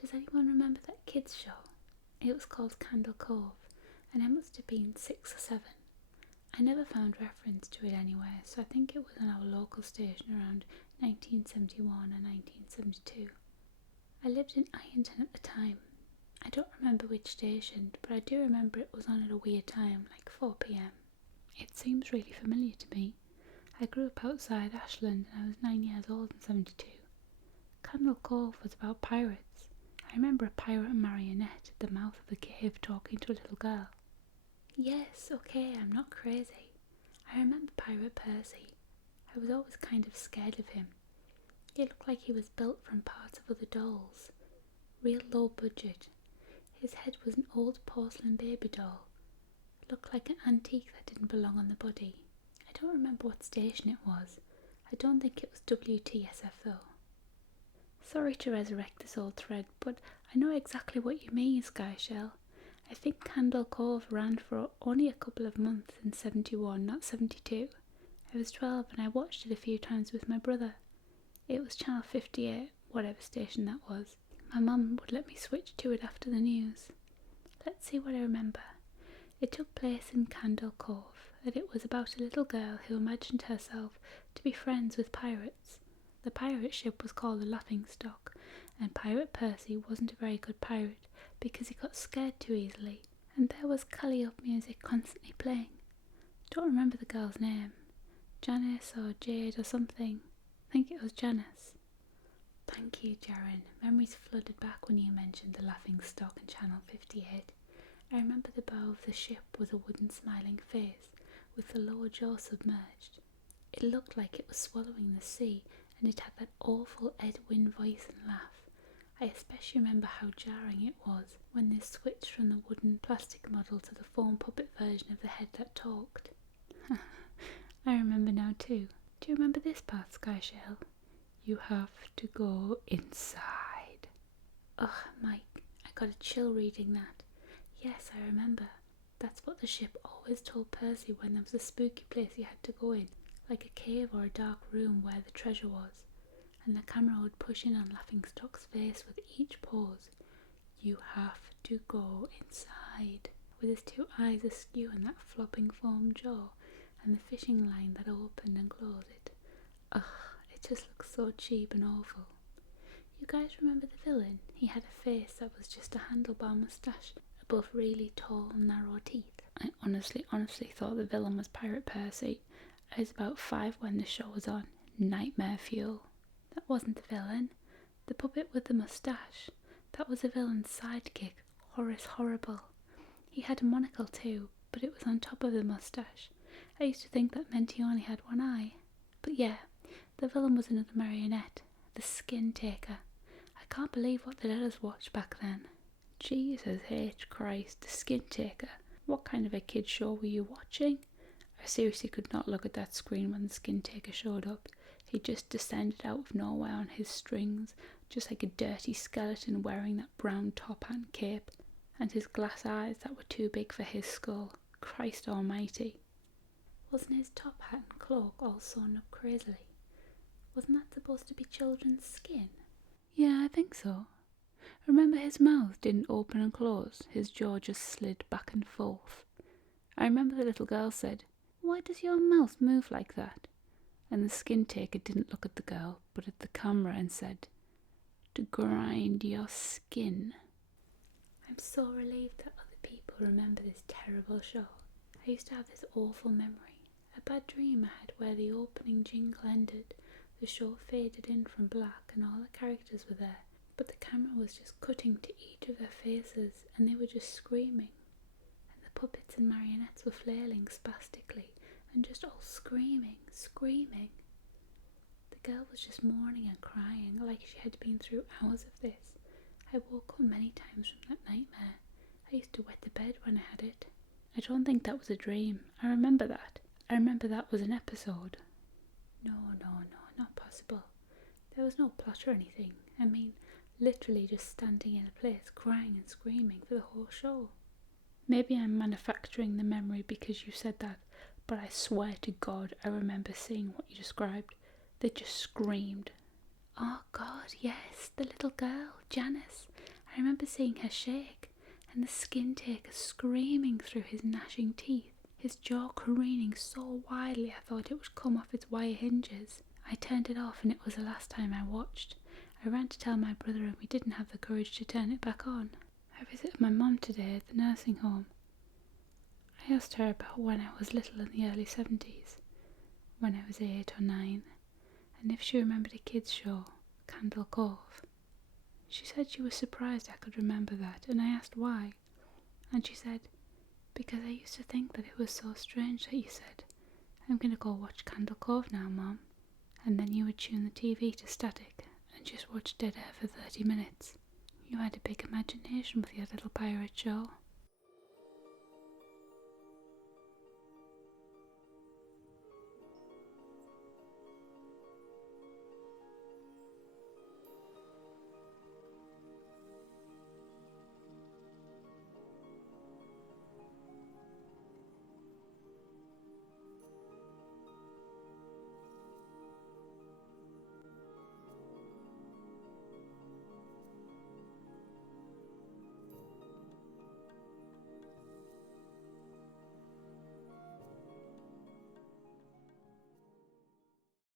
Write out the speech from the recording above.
Does anyone remember that kids show? It was called Candle Cove, and I must have been 6 or 7. I never found reference to it anywhere, so I think it was on our local station around 1971 or 1972. I lived in Ironton at the time. I don't remember which station, but I do remember it was on at a weird time, like 4 p.m. It seems really familiar to me. I grew up outside Ashland and I was 9 years old in 72. Candle Cove was about pirates. I remember a pirate marionette at the mouth of the cave talking to a little girl. Yes, okay, I'm not crazy. I remember Pirate Percy. I was always kind of scared of him. He looked like he was built from parts of other dolls. Real low budget. His head was an old porcelain baby doll. It looked like an antique that didn't belong on the body. I don't remember what station it was. I don't think it was WTSF though. Sorry to resurrect this old thread, but I know exactly what you mean, Sky Shell. I think Candle Cove ran for only a couple of months in 71, not 72. I was 12 and I watched it a few times with my brother. It was Channel 58, whatever station that was. My mum would let me switch to it after the news. Let's see what I remember. It took place in Candle Cove, and it was about a little girl who imagined herself to be friends with pirates. The pirate ship was called the Laughingstock, and Pirate Percy wasn't a very good pirate because he got scared too easily, and there was Calliope music constantly playing. Don't remember the girl's name. Janice or Jade or something. I think it was Janice. Thank you, Jaren. Memories flooded back when you mentioned the Laughingstock in Channel 58. I remember the bow of the ship was a wooden smiling face, with the lower jaw submerged. It looked like it was swallowing the sea, and it had that awful Edwin voice and laugh. I especially remember how jarring it was when they switched from the wooden plastic model to the foam puppet version of the head that talked. I remember now too. Do you remember this part, Sky Shell? You have to go inside. Ugh, Mike, I got a chill reading that. Yes, I remember. That's what the ship always told Percy when there was a spooky place he had to go in, like a cave or a dark room where the treasure was. And the camera would push in on Laughingstock's face with each pause. You have to go inside. With his 2 eyes askew and that flopping foam jaw, and the fishing line that opened and closed it. Ugh, it just looks so cheap and awful. You guys remember the villain? He had a face that was just a handlebar moustache above really tall, narrow teeth. I honestly thought the villain was Pirate Percy. I was about 5 when the show was on. Nightmare fuel. That wasn't the villain. The puppet with the moustache. That was the villain's sidekick, Horace Horrible. He had a monocle too, but it was on top of the moustache. I used to think that meant he only had one eye. But yeah, the villain was another marionette, the Skin Taker. I can't believe what they let us watch back then. Jesus H. Christ, the Skin Taker. What kind of a kid show were you watching? I seriously could not look at that screen when the Skin Taker showed up. He just descended out of nowhere on his strings, just like a dirty skeleton wearing that brown top hat and cape, and his glass eyes that were too big for his skull. Christ almighty. Wasn't his top hat and cloak all sewn up crazily? Wasn't that supposed to be children's skin? Yeah, I think so. Remember his mouth didn't open and close, his jaw just slid back and forth. I remember the little girl said, "Why does your mouth move like that?" And the Skin Taker didn't look at the girl, but at the camera and said, "To grind your skin." I'm so relieved that other people remember this terrible show. I used to have this awful memory, a bad dream I had where the opening jingle ended, the show faded in from black and all the characters were there, but the camera was just cutting to each of their faces and they were just screaming. And the puppets and marionettes were flailing spastically and just all screaming. The girl was just mourning and crying like she had been through hours of this. I woke up many times from that nightmare. I used to wet the bed when I had it. I don't think that was a dream. I remember that. I remember that was an episode. No, not possible. There was no plot or anything. I mean, literally just standing in a place crying and screaming for the whole show. Maybe I'm manufacturing the memory because you said that, but I swear to God I remember seeing what you described. They just screamed. Oh God, yes, the little girl, Janice. I remember seeing her shake, and the skin taker screaming through his gnashing teeth, his jaw careening so wildly I thought it would come off its wire hinges. I turned it off and it was the last time I watched. I ran to tell my brother and we didn't have the courage to turn it back on. I visited my mum today at the nursing home. I asked her about when I was little in the early 70s, when I was 8 or 9, and if she remembered a kids show, Candle Cove. She said she was surprised I could remember that, and I asked why, and she said, because I used to think that it was so strange that you said, I'm going to go watch Candle Cove now, Mum, and then you would tune the TV to static and just watch dead air for 30 minutes. You had a big imagination with your little pirate show.